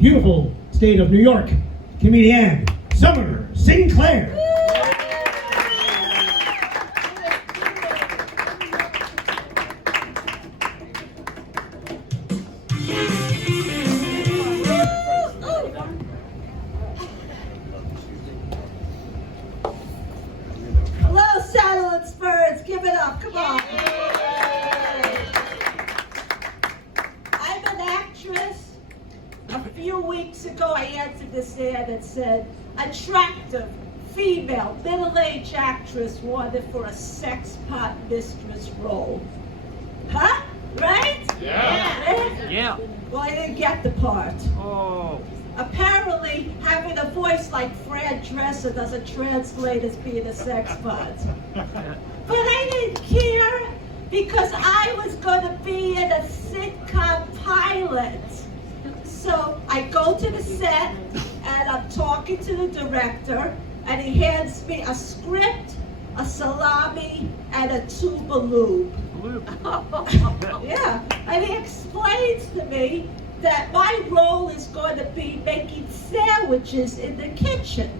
beautiful state of New York, comedian Summer Sinclair. Hello, Saddle and Spurs. Give it up. Come on. I'm an actress. A few weeks ago, I answered this ad that said, attractive, female, middle-aged actress wanted for a sex pot mistress role. Huh? Right? Yeah. Well, I didn't get the part. Oh. Apparently, having a voice like Fran Dresser doesn't translate as being a sex pot. But I didn't care because I was going to be in a sitcom pilot. So I go to the set and I'm talking to the director and he hands me a script, a salami, and a tube of lube. Yeah, and he explains to me that my role is going to be making sandwiches in the kitchen.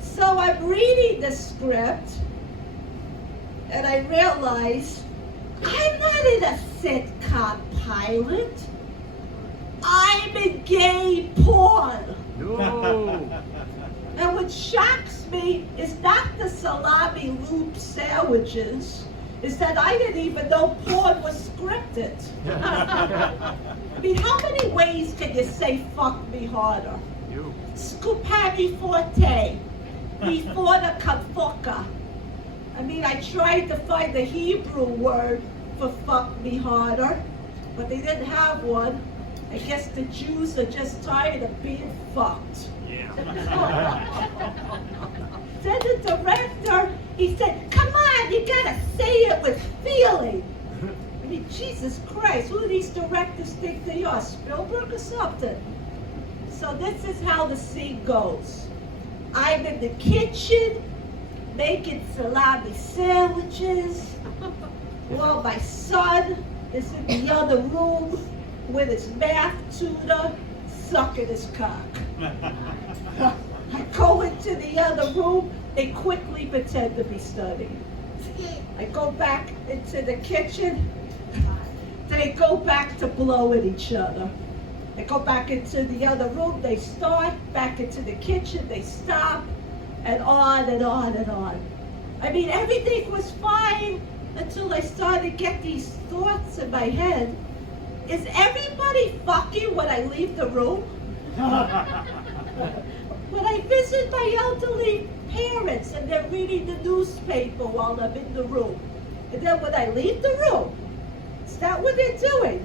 So I'm reading the script and I realize I'm not in a sitcom pilot. I'm in gay porn. No. And what shocks me is not the salami loop sandwiches, is that I didn't even know porn was scripted. I mean, how many ways can you say fuck me harder? You. Scupami forte, before the kafuka. I mean, I tried to find the Hebrew word for fuck me harder, but they didn't have one. I guess the Jews are just tired of being fucked. Yeah. Then the director, he said, come on, you gotta say it with feeling. I mean, Jesus Christ, who do these directors think they are, Spielberg or something? So this is how the scene goes. I'm in the kitchen, making salami sandwiches, while my son is in the other room with his math tutor sucking his cock. I go into the other room, they quickly pretend to be studying. I go back into the kitchen, they go back to blowing each other. I go back into the other room, they start, back into the kitchen, they stop, and on and on and on. I mean, everything was fine until I started to get these thoughts in my head. Is everybody fucking when I leave the room? When I visit my elderly parents and they're reading the newspaper while I'm in the room. And then when I leave the room, is that what they're doing?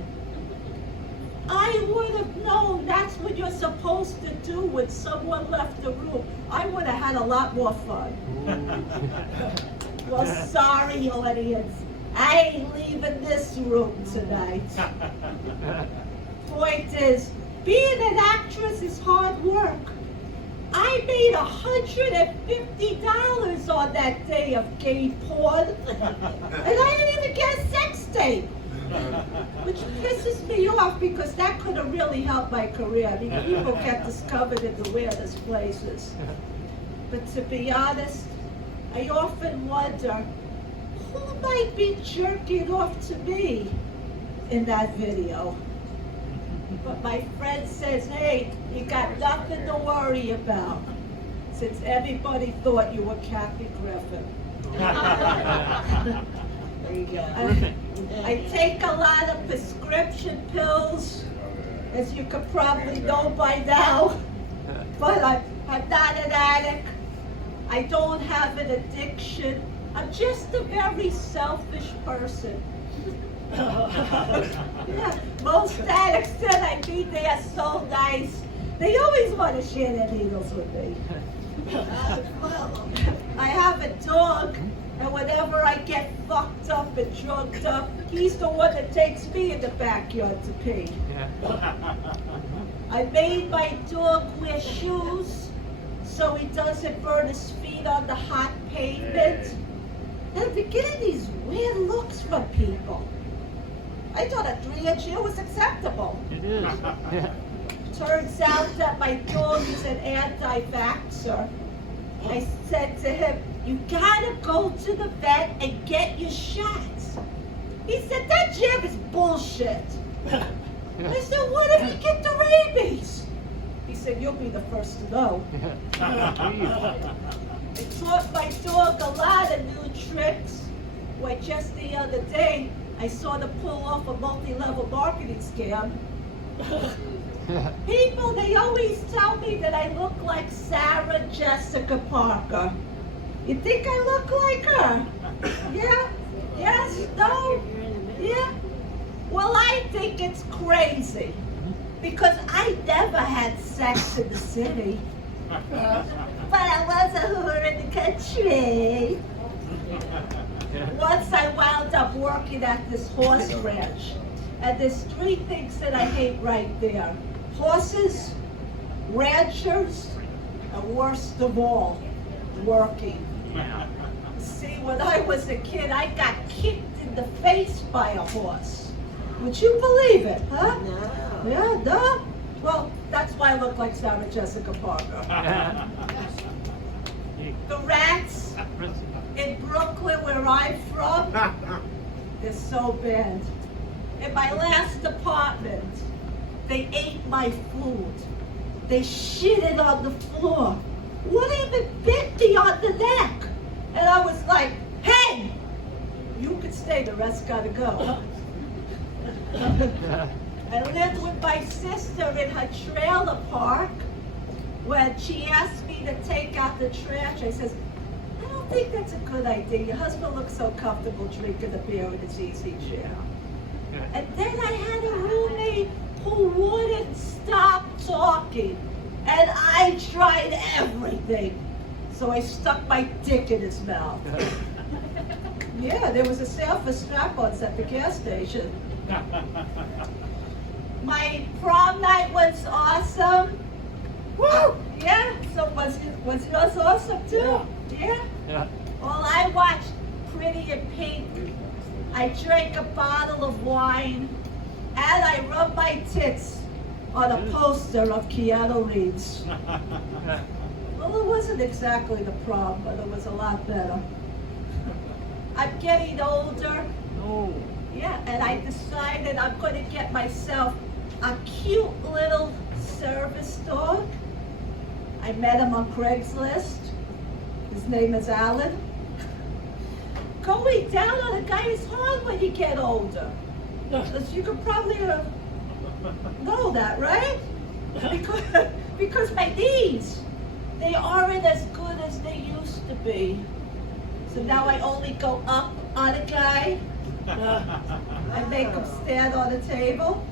I would have known that's what you're supposed to do when someone left the room. I would have had a lot more fun. Well, sorry, audience. I ain't leaving this room tonight. Point is, being an actress is hard work. I made $150 on that day of gay porn, and I didn't even get a sex tape, which pisses me off because that could have really helped my career. I mean, people get discovered in the weirdest places. But to be honest, I often wonder, who might be jerking off to me in that video? But my friend says, hey, you got nothing to worry about, since everybody thought you were Kathy Griffin. There you go. I take a lot of prescription pills, as you could probably know by now, but I'm not an addict. I don't have an addiction. I'm just a very selfish person. Yeah, most addicts that I meet, they are so nice. They always want to share their needles with me. I have a dog, and whenever I get fucked up and drugged up, he's the one that takes me in the backyard to pee. I made my dog wear shoes so he doesn't burn his feet on the hot pavement. And I'm getting these weird looks from people. I thought a 3-inch heel was acceptable. It is. Yeah. Turns out that my dog is an anti-vaxxer. I said to him, you gotta go to the vet and get your shots. He said, that jab is bullshit. I said, what if you get the rabies? He said, you'll be the first to know. I taught my dog a lot of new tricks. Well, just the other day, I saw them pull off a multi-level marketing scam. People, they always tell me that I look like Sarah Jessica Parker. You think I look like her? Yeah? Yes? No? Yeah? Well, I think it's crazy. Because I never had sex in the city. But I was a whore in the country. Once I wound up working at this horse ranch. And there's three things that I hate right there. Horses, ranchers, and worst of all, working. See, when I was a kid, I got kicked in the face by a horse. Would you believe it, huh? No. Yeah, no? Well, that's why I look like Sarah Jessica Parker. The rats in Brooklyn, where I'm from, they're so bad. In my last apartment, they ate my food. They shitted on the floor. One even bit me on the neck. And I was like, hey, you can stay, the rest gotta go. I lived with my sister in her trailer park. When she asked me to take out the trash, I says, I don't think that's a good idea. Your husband looks so comfortable drinking the beer in his easy chair. And then I had a roommate who wouldn't stop talking. And I tried everything. So I stuck my dick in his mouth. Yeah, there was a sale for strap-ons at the gas station. My prom night was awesome. Woo! Yeah, so was yours awesome too? Yeah? Yeah. Well, I watched Pretty in Pink. I drank a bottle of wine, and I rubbed my tits on a poster of Keanu Reeves. Well, it wasn't exactly the prom, but it was a lot better. I'm getting older. No. Yeah, and I decided I'm going to get myself a cute little service dog. I met him on Craigslist. His name is Alan. Going down on a guy is hard when you get older. So you could probably know that, right? Because my knees, they aren't as good as they used to be. So now I only go up on a guy. I make him stand on a table.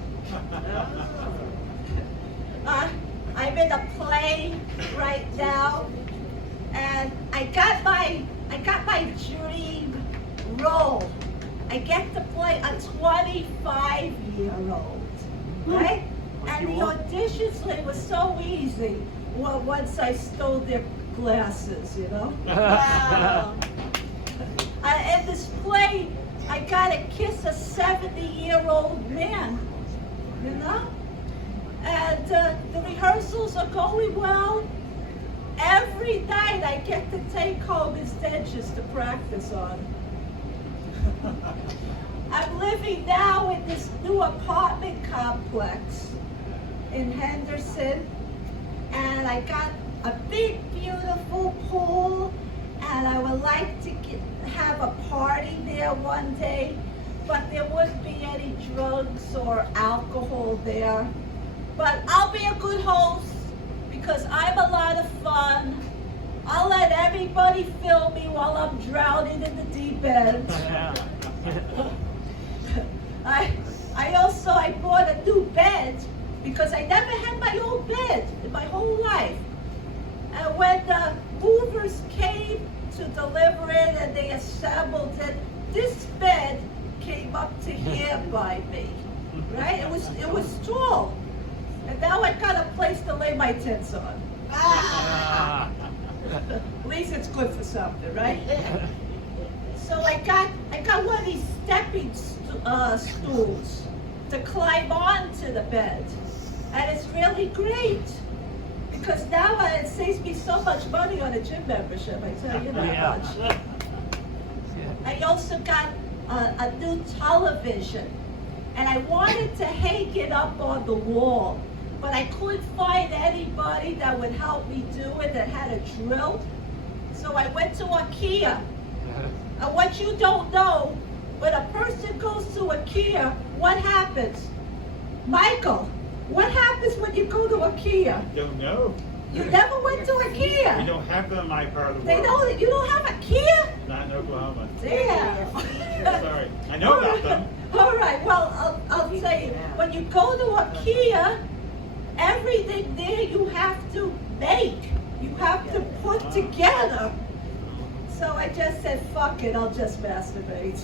I'm in a play right now, and I got my dream role. I get to play a 25-year-old, right? And the auditions were so easy. Well, once I stole their glasses, you know. Wow. In this play, I got to kiss a 70-year-old man, you know? And the rehearsals are going well. Every night I get to take home his dentures to practice on. I'm living now in this new apartment complex in Henderson. And I got a big, beautiful pool. And I would like to have a party there one day. But there wouldn't be any drugs or alcohol there. But I'll be a good host because I'm a lot of fun. I'll let everybody film me while I'm drowning in the deep end. I bought a new bed because I never had my own bed in my whole life. And when the movers came to deliver it and they assembled it, this bed came up to here by me, right? It was tall. And now I got a place to lay my tits on. At least it's good for something, right? So I got one of these stepping stools to climb onto the bed. And it's really great. Because now it saves me so much money on a gym membership, I tell you that Yeah. much. I also got a new television. And I wanted to hang it up on the wall. But I couldn't find anybody that would help me do it that had a drill. So I went to IKEA. And what you don't know, when a person goes to IKEA, what happens? Michael, what happens when you go to IKEA? Don't know. You never went to We IKEA. don't have them in my part of the They world. know that you don't have IKEA? Not in Oklahoma. Damn. Sorry. I know about them. All right, well, I'll tell you, when you go to IKEA, everything there you have to make. You have to put together. So I just said, fuck it, I'll just masturbate.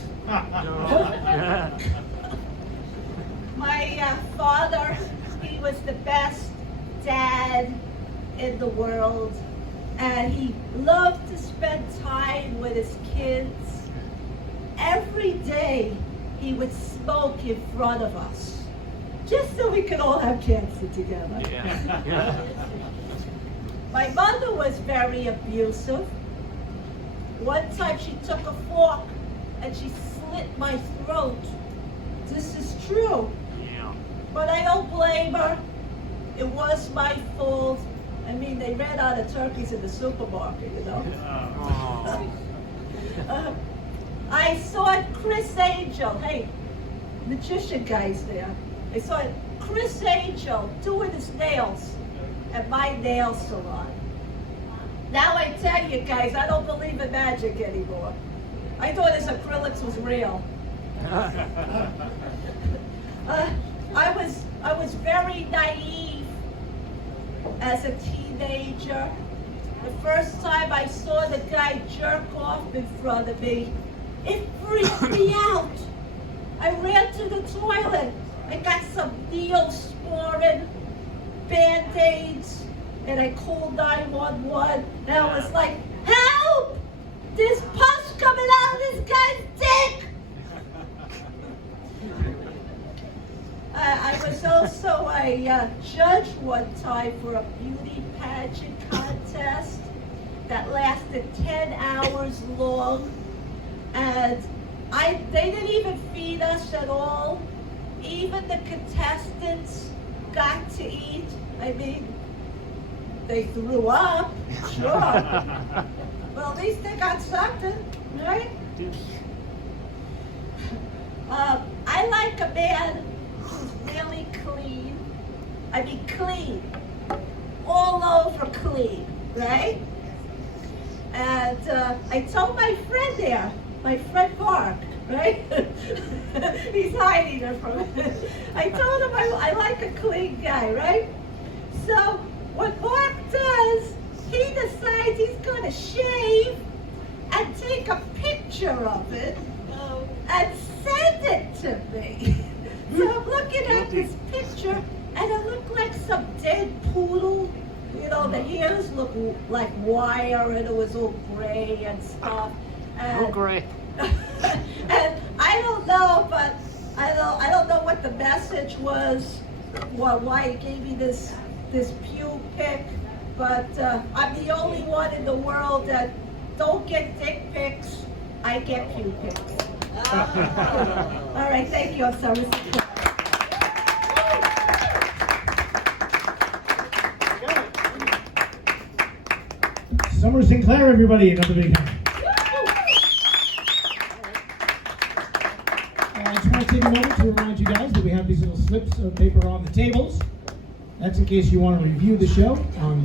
My father, he was the best dad in the world, and he loved to spend time with his kids. Every day he would smoke in front of us, just so we could all have cancer together. Yeah. My mother was very abusive. One time she took a fork and she slit my throat. This is true. Yeah. But I don't blame her. It was my fault. I mean, they ran out of turkeys in the supermarket, you know. Oh. I saw Chris Angel. Hey, magician guy's there. I saw Chris Angel doing his nails at my nail salon. Now I tell you guys, I don't believe in magic anymore. I thought his acrylics was real. I was very naive as a teenager. The first time I saw the guy jerk off in front of me, it freaked me out. I ran to the toilet. I got some Neosporin Band-Aids, and I called 911, and I was like, help! There's pus coming out of this guy's dick! I was also a judge one time for a beauty pageant contest that lasted 10 hours long, and they didn't even feed us at all. Even the contestants got to eat. I mean, they threw up, sure. Well, at least they got something, right? I like a man who's really clean. I mean, clean. All over clean, right? And I told my friend there, my friend Mark, right? He's hiding it from me. I told him I like a clean guy, right? So what Mark does, he decides he's gonna shave and take a picture of it and send it to me. So I'm looking at this picture and it looked like some dead poodle. You know, the hairs look like wire and it was all gray and stuff. And, Oh, great. and I don't know, but I don't know what the message was, why he gave me this pew pic, but I'm the only one in the world that don't get dick pics. I get pew pics. All right, thank you. I'm sorry. Summer Sinclair, everybody, another big hand. I just want to take a moment to remind you guys that we have these little slips of paper on the tables. That's in case you want to review the show on